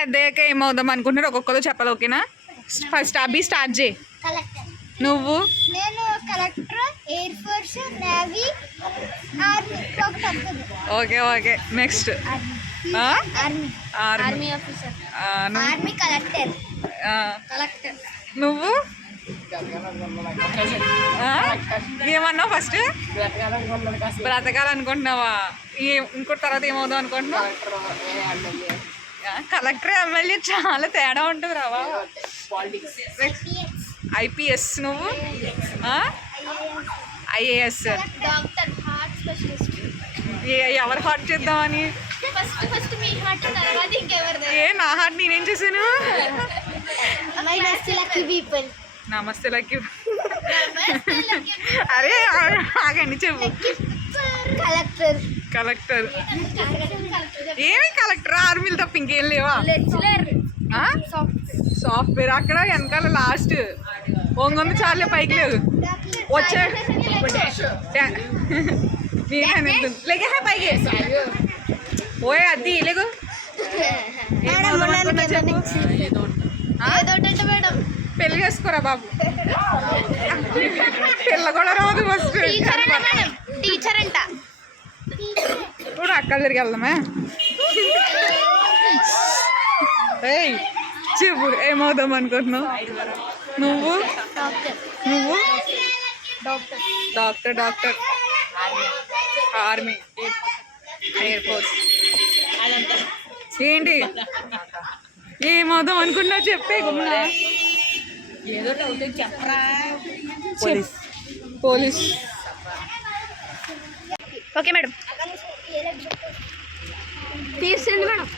పెద్దయ్యాక ఏమవుదాం అనుకుంటున్నారు ఒక్కొక్కరు చెప్పాలి, ఓకేనా? ఫస్ట్ అభి స్టార్ట్ చేయి. నువ్వు? నేను collector, air force, navy, army. Okay okay, next army officer, army collector. నువ్వు ఏమన్నావు? ఫస్ట్ బ్రతకాలనుకుంటున్నావా? ఇంకో తర్వాత ఏమవుదాం అనుకుంటున్నావు? కలెక్టర్, ఎమ్మెల్యే చాలా తేడా ఉంటుంది రావా. ఐపీఎస్. నువ్వు? ఐఏఎస్. ఎవరు హార్ట్ చేద్దామని? ఏ నా హార్ట్ నేనేం చేశాను? నమస్తే లక్కీ. అరే ఆగండి, చెప్పు. కలెక్టర్. ఏమి కలెక్టర్? ఆర్మీలు తప్ప ఇంకేం లేవా? సాఫ్ట్వేర్. అక్కడ వెనకాల లాస్ట్ ఒంగొంది చాలే, పైకి లేదు. వచ్చా లేకే పైకి. ఓయ్ అది లేకు. పెళ్లి చేసుకోరా బాబు. పిల్ల కూడా రాదు. ఫస్ట్ టీచర్ అంట. ఇప్పుడు అక్క దగ్గరికి వెళ్దామా? ఏయ్ చెప్పు, ఏమవుదాం అనుకుంటున్నావు? నువ్వు? Doctor, army, air force. ఏంటి ఏమవుదాం అనుకుంటున్నావు? చెప్పే. పోలీస్. ఓకే మేడం, తీర్చండి మేడం.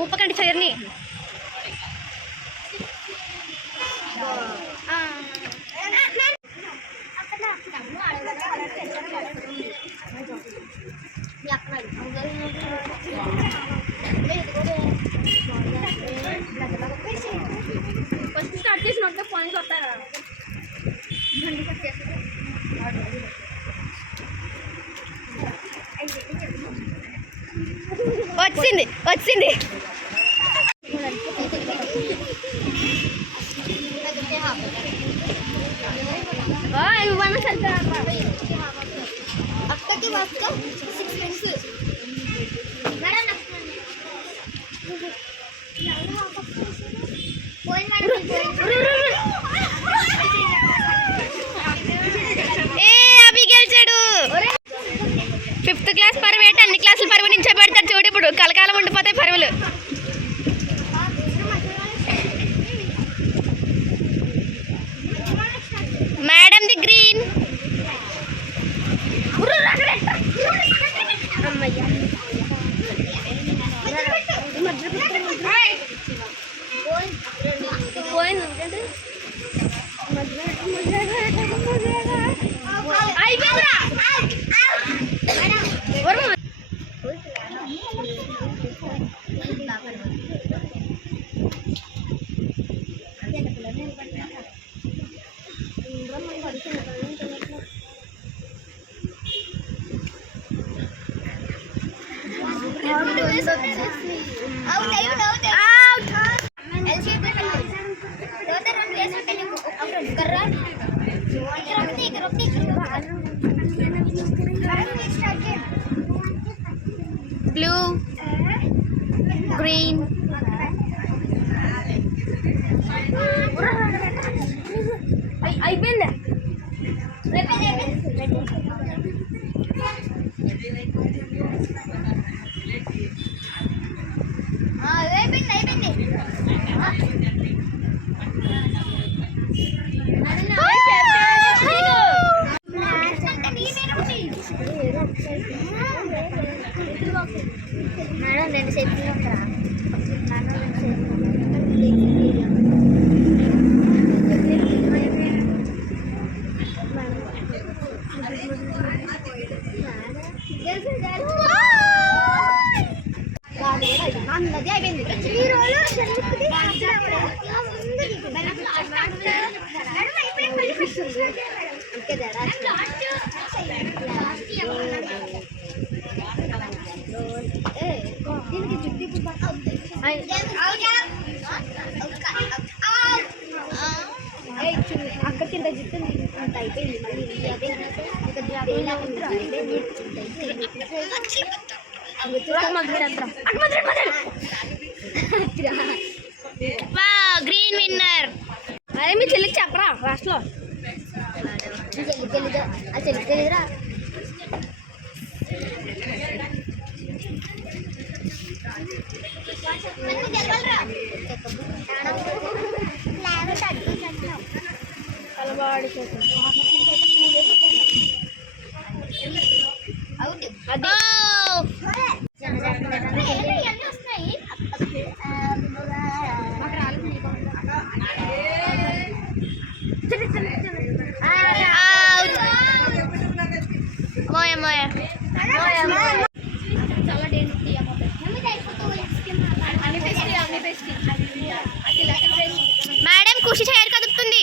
ఊపకండి చైర్ని. ఫస్ట్ స్టార్ట్ చేసిన పాయింట్స్ వస్తారా? వచ్చింది. అక్కడికి వస్తా 6 ఫ్రెండ్స్ మేడం. అభి గెలిచాడు. 5th క్లాస్ పరువు ఏంటి? అన్ని క్లాసులు పరువు నించోబెడతాడు చూడు. ఇప్పుడు కలకాలం ఉండిపోతాయి పరువులు. Madam the green. Blue, green, అయిపోయింది. మేడం 2 చేతులు ఉంటారా? అన్నది అయిపోయింది అక్కడ కింద జిట్టు అంత అయిపోయింది మళ్ళీ గ్రీన్ విన్నర్. అరే మీ చెల్లికి చెప్పరా లాస్ట్లో. చెల్లికి తెలీదు, ఆ చెల్లికి తెలీదురా. మేడం ఖుషి చేయరు కదుపుతుంది.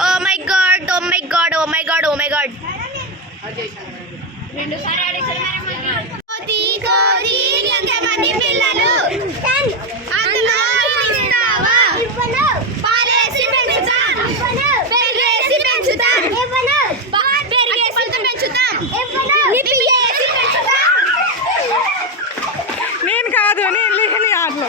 Oh my God, oh my God, oh my God, oh my God. ఎంతమంది పిల్లలు అందులో ఇస్తావా? పాలేసి పెంచుతాం, పెరిగేసి పెంచుతాం, పెరిగేసి పెంచుతాం, నేను కాదు, నేను లేని ఆటలో